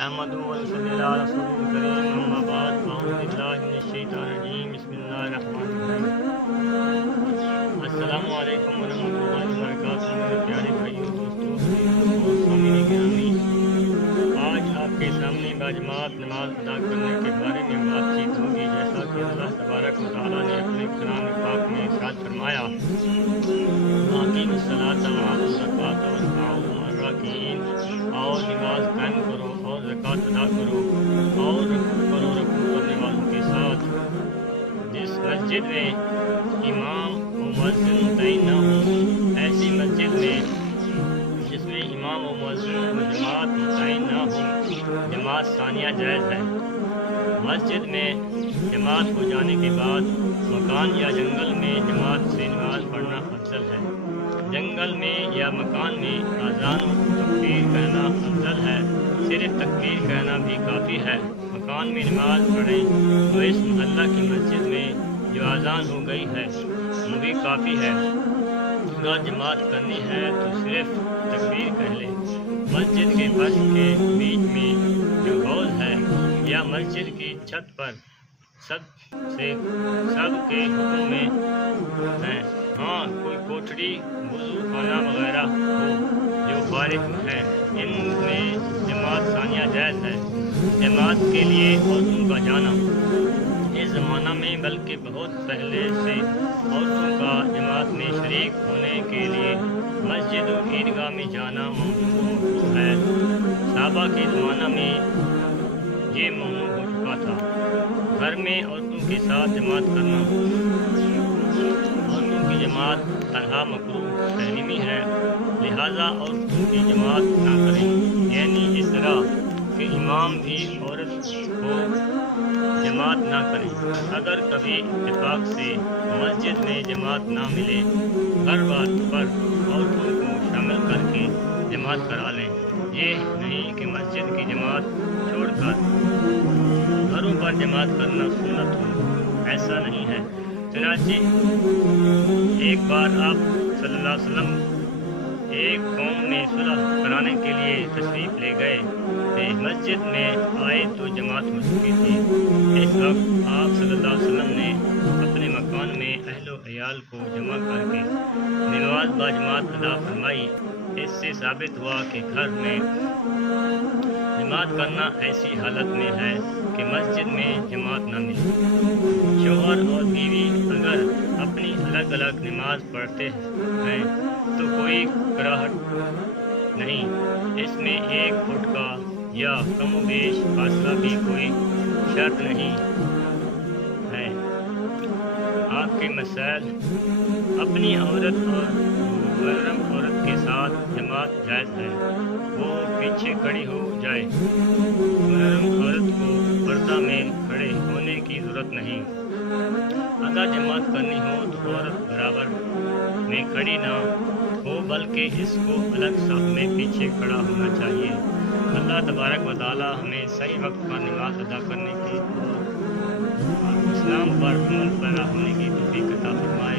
नहमदुहु व नसल्ली अला रसूलिल करीम अम्मा बाद अऊज़ु बिल्लाहि मिनश शैतानिर रजीम बिस्मिल्लाहिर रहमानिर रहीम। अस्सलामु अलैकुम व रहमतुल्लाहि व बरकातुहू। मेरे प्यारे भाइयों, दोस्तों और सामीन गिरामी, आज आपके सामने बाजमात नमाज अदा करने के बारे में बातचीत होगी। जैसा कि अल्लाह तबारक व तआला ने अपने कलाम पाक में इरशाद फरमाया, और नमाज कायम करो और ज़कात अदा करो और करो रकू करने वालों के साथ। जिस मस्जिद में इमाम व मुअज्जिन तैन न हो, ऐसी मस्जिद में जिसमें इमाम व मुअज्जिन व जमात तैन न हो, जमात सानिया जायज़ है। मस्जिद में जमात हो जाने के बाद मकान या जंगल में जमात से नमाज पढ़ना अफजल है। जंगल में या मकान में अज़ान तकबीर कहना अफजल है। सिर्फ तकबीर कहना भी काफ़ी है। मकान में नमाज पढ़ें तो इस मोहल्ला की मस्जिद में जो अज़ान हो गई है वो भी काफ़ी है। अगर जमात करनी है तो सिर्फ तकबीर कह लें। मस्जिद के फर्श के बीच में जो हौज़ है या मस्जिद की छत पर सब के हुक्म में है। हाँ, कोई कोठरी वुज़ू खाना वगैरह हो जो फारिग है, इनमें जमात सानिया जायज़ है। जमात के लिए औरतों का जाना इस ज़माना में बल्कि बहुत पहले से औरतों का जमात में शरीक होने के लिए मस्जिद और ईदगाह में जाना ममनू है। सहाबा के ज़माना में ये ममनू हो चुका था। घर में औरतों के साथ जमात करना, औरतों की जमात तन्हा मकरूह तहरीमी है, लिहाजा औरतों की जमात ना करें। यानी इस तरह कि इमाम भी औरत को जमात ना करें। अगर कभी इत्तेफाक से मस्जिद में जमात ना मिले, हर बात पर औरतों को शामिल करके जमात करा लें। ये नहीं कि मस्जिद की जमात छोड़कर घरों पर जमात करना सुन्नत हो, ऐसा नहीं है। चनाचे एक बार आप सल्लल्लाहु अलैहि वसल्लम एक कौम में सुलह कराने के लिए तशरीफ़ ले गए थे। मस्जिद में आए तो जमात हो चुकी थी। इस वक्त आप सल्लल्लाहु अलैहि वसल्लम ने अपने मकान में अहलो अयाल को जमा करके नमाज बाजमात अदा फरमाई। इससे साबित हुआ कि घर में जमात करना ऐसी हालत में है कि मस्जिद में जमात न मिले। शौहर और बीवी अगर अपनी अलग अलग नमाज पढ़ते हैं तो कोई कराहत नहीं। इसमें 1 फुट का या कम बेश फासला भी कोई शर्त नहीं है। आपके मसाइल अपनी औरत और मुहर्रम औरत के साथ जमात जायज़ है, वो पीछे खड़ी हो जाए। मुहर्रम औरत को पर्दा में खड़े होने की ज़रूरत नहीं। अगर जमात करनी हो तो औरत बराबर में खड़ी ना हो बल्कि इसको अलग साथ में पीछे खड़ा होना चाहिए। अल्लाह तबारक व तआला हमें सही वक्त पर नमाज अदा करने की और इस्लाम पर अमल पैरा होने की तौफीक अता फरमाए।